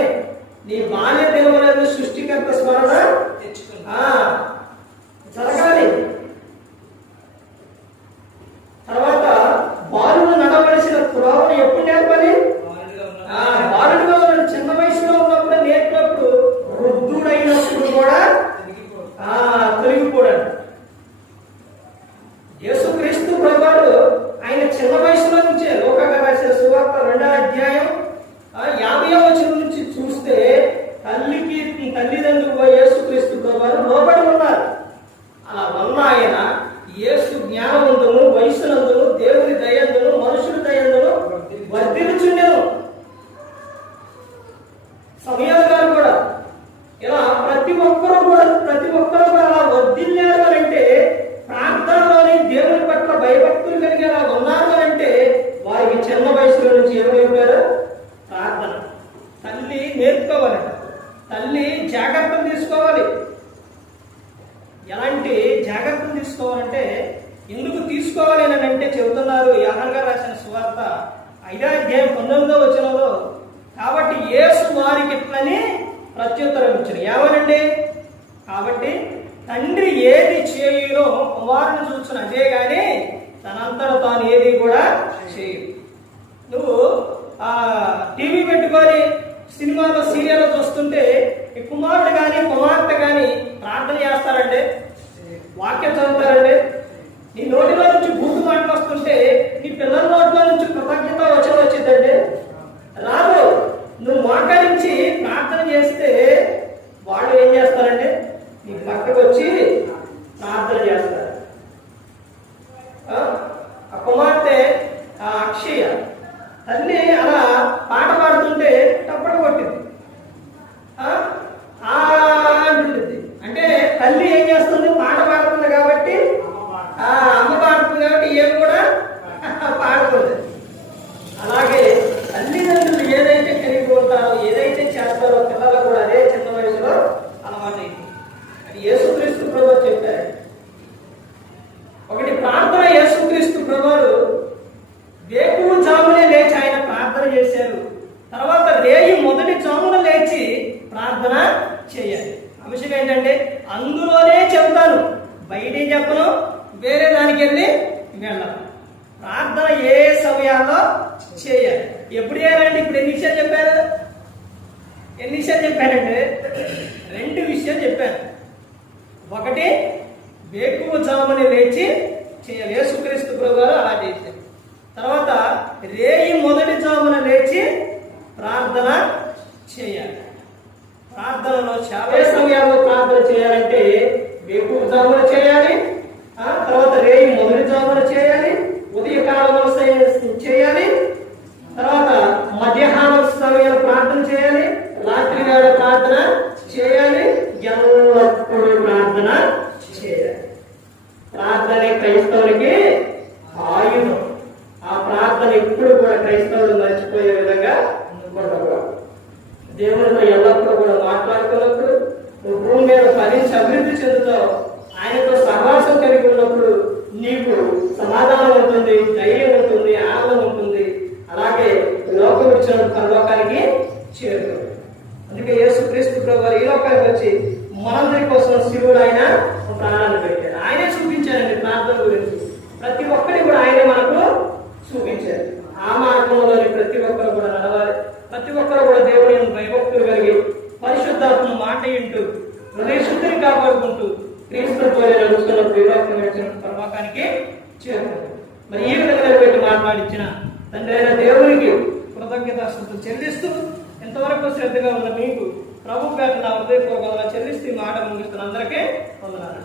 దినములనే నీ బాల్య దినములను సృష్టికర్త స్మరణ జరగాలి. తర్వాత బాలుడు నడవలసిన త్రోవను ఎప్పుడు నేర్పాలి? బాలుడుగా ఉన్న చిన్న వయసులో ఉన్నప్పుడు నేర్పినప్పుడు వృద్ధుడైనప్పుడు కూడా తొలగిపోడాడు. యేసుక్రీస్తు ప్రభువారు ఆయన చిన్న వయసులో నుంచే లోకాగా రాసిన సువార్త 2వ అధ్యాయం 50వ వచనం నుంచి చూస్తే తల్లిదండ్రులు యేసుక్రీస్తు ప్రభువారు లోబడి ఉన్నారు. అలా ఉన్న ఆయన యేసు జ్ఞానవంతును, వయసునందును, దేవుని దయందును, మనుషుడి దయందును వర్ధిల్చుండెను. సమయాలు గారు కూడా ఇలా ప్రతి ఒక్కరూ కూడా అలా వర్ధిల్లారు అంటే, ప్రార్థనలోని దేవుని పట్ల భయభక్తులు కలిగేలా ఉన్నారు అంటే వారికి చిన్న వయసులో నుంచి ఏమైపోయారు? ప్రార్థన. తల్లి నేర్చుకోవాలట, తల్లి జాగ్రత్తలు తీసుకోవాలి. ఎలాంటి జాగ్రత్తలు తీసుకోవాలంటే, ఎందుకు తీసుకోవాలి అని అంటే చెబుతున్నారు యోహాను గారు రాసిన సువార్త 5వ అధ్యాయం 19వ వచనంలో, కాబట్టి యేసు వారికి ఇట్లని ప్రత్యుత్తరం ఇచ్చారు. ఏమనండి? కాబట్టి తండ్రి ఏది చేయునో కుమారుని చూసిన అదే గాని తనంతట తాను ఏది కూడా చేయు. నువ్వు టీవీ పెట్టుకొని సినిమాలో సీరియల్లో చూస్తుంటే ఈ కుమారుడు కానీ కుమార్తె కానీ ప్రార్థన చేస్తారంటే, వాక్యం చదువుతారంటే, నీ నోటిలో నుంచి బూతు మాటలు వస్తుంటే నీ పిల్లల నోటిలో నుంచి కృతజ్ఞత వచనం వచ్చిందంటే రాదు. నువ్వు మోకరించి ప్రార్థన చేస్తే వాళ్ళు ఏం చేస్తారంటే నీ పక్కకు వచ్చి ప్రార్థన చేస్తారు. ఆ కుమార్తె అక్షయ తల్లి అలా పాట పాడుతుంటే తప్పట కొట్టింది అంటుంది. అంటే తల్లి ఏం చేస్తుంది? పాట పాడుతుంది కాబట్టి, అమ్మ పాడుతుంది కాబట్టి ఏం కూడా పాడుతుంది. అలాగే తల్లిదండ్రులు ఏదైతే కలిగి ఉంటారో, ఏదైతే చేస్తారో పిల్లలు కూడా అదే చిన్న వయసులో అలవాటైంది. అది యేసుక్రీస్తు ప్రభువు చెప్పారు. ఒకటి ప్రార్థన. యేసుక్రీస్తు ప్రభువు వేకువ జామునే లేచి ఆయన ప్రార్థన చేశారు. తర్వాత రేయి మొదటి జామున లేచి ప్రార్థన చేయాలి. అంశం ఏంటంటే, అందులోనే చెప్తాను, బయటే చెప్పను, వేరే దానికి వెళ్ళి వెళ్ళాలి. ప్రార్థన ఏ సమయాల్లో చేయాలి, ఎప్పుడు చేయాలంటే, ఇప్పుడు ఎన్ని విషయాలు చెప్పానంటే 2 విషయాలు చెప్పాను. ఒకటి వేకువ జామున లేచి చేయాలి, యేసుక్రీస్తు ప్రభువారు అలా చేశారు. తర్వాత రేయి మొదటి జామున లేచి ప్రార్థన చేయాలి. ప్రార్థనలో చాలా సమయాల్లో ప్రార్థన చేయాలంటే వేకువ జామున చేయాలి, తర్వాత రేయి మొదటి జామున చేయాలి, ఉదయకాలంలో చేయాలి, తర్వాత మధ్యాహ్నం సమయంలో ప్రార్థన చేయాలి, రాత్రి వేళ ప్రార్థన చేయాలి, ఎల్లప్పుడూ ప్రార్థన చేయాలి. ప్రార్థనే క్రైస్తవునికి ఆయుధం. ఆ ప్రార్థన ఎప్పుడు కూడా క్రైస్తవులు మర్చిపోయే విధంగా ఉండకూడదు. దేవునితో ఎల్లప్పుడూ కూడా మాట్లాడుతున్నప్పుడు, నువ్వు భూమి మీద ఫలించి అభివృద్ధి చెందుతావు. ఆయనతో సహవాసం కలిగి ఉన్నప్పుడు నీకు సమాధానం ఉంటుంది, ధైర్యం ఉంటుంది, ఆనందం ఉంటుంది. అలాగే లోకం ఇచ్చిన పరలోకానికి చేరుతుంది. అందుకే యేసుక్రీస్తు ప్రభువు ఈ లోకానికి వచ్చి మనందరి కోసం శివుడు ఆయన ప్రాణాన్ని పెట్టారు. ఆయనే చూపించారండి ప్రార్థన గురించి. ప్రతి ఒక్కరి కూడా ఆయనే మనకు చూపించారు. ఆ మార్గంలోని ప్రతి ఒక్కరు కూడా నడవాలి. ప్రతి ఒక్కరు కూడా దేవుని భయభక్తులు కలిగి పరిశుద్ధాత్మ మాట వింటూ హృదయ శుద్ధిని కాపాడుకుంటూ క్రీస్తుతో నడుస్తున్నప్పుడు ఈ లోకం వచ్చిన పరలోకానికి చేరుకుంటుంది. మరి ఈ విధంగా పెట్టి మాట్లాడించిన తండ్రి అయిన దేవునికి కృతజ్ఞతాస్తుతులు చెల్లిస్తూ, ఎంతవరకు శ్రద్ధగా ఉన్న మీకు ప్రభు పేట నా హృదయపూర్వకంగా చెల్లిస్తూ మాట ముగిస్తున్న అందరికీ వందనాలు.